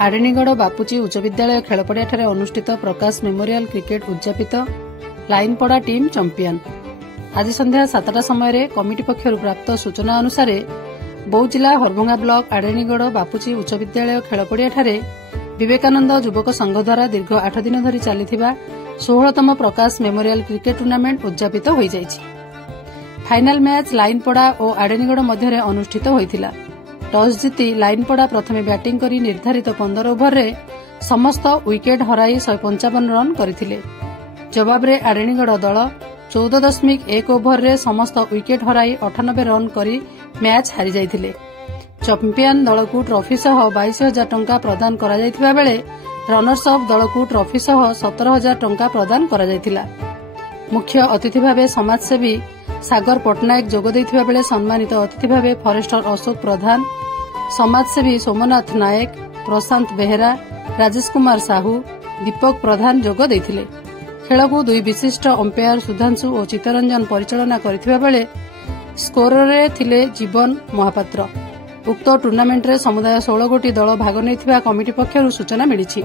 आड़ेनीगढ़ बापुची उच्च विद्यालय खेलपड़ियाଠାରେ ଅନୁଷ୍ଠିତ प्रकाश मेमोरियल क्रिकेट उद्यापित लाइनपड़ा टीम चंपियन। आज संध्या 7टा समय कमिटी पक्षर प्राप्त सूचना अनुसार बौद्ध जिला हरभंगा ब्लॉक आड़ेनीगढ़ बापुची उच्च विद्यालय खेलपड़ियाଠାରେ विवेकानंद युवक संघ द्वारा दीर्घ 8 दिन धरी चलीथिबा 16तम प्रकाश मेमोरियल क्रिकेट टूर्नामेंट उद्यापित हो जाइछि। फाइनाल मैच लाइनपड़ा और आड़ेनीगढ़ मध्य अनुष्ठित होइथिला। टॉस जीति लाइनपड़ा प्रथमे बैटिंग करी निर्धारित 15 ओभर रे समस्त विकेट हराई 155 रन करथिले। जवाब रे आड़ेनीगढ़ दल 14.1 ओभर रे समस्त विकेट हराई 98 रन करी मैच हारि जाइथिले। चैंपियन दल को ट्रॉफी सह 22,000 टंका प्रदान करा जाइथिबा बेले रनर्स अप दल को ट्रॉफी सह 17,000 टंका प्रदान करा जाइथिला। मुख्य अतिथि भावे समाजसेवी सागर पटनायक जोग दैथिबा बेले सम्मानित अतिथि भावे फॉरेस्टर अशोक प्रधान, समाजसेवी सोमनाथ नायक, प्रशांत बेहेरा, राजेश कुमार साहू, दीपक प्रधान जोग दैथिले। खेल को दुई विशिष्ट अंपायर सुधांशु और चित्तरंजन परिचालना करथिबा बेले स्कोरर रे थिले जीवन महापात्र। उक्त टूर्नामेंट रे समुदाय 16 गोटी दल भाग नैथिबा कमिटी पक्षरु सूचना मिलिछि।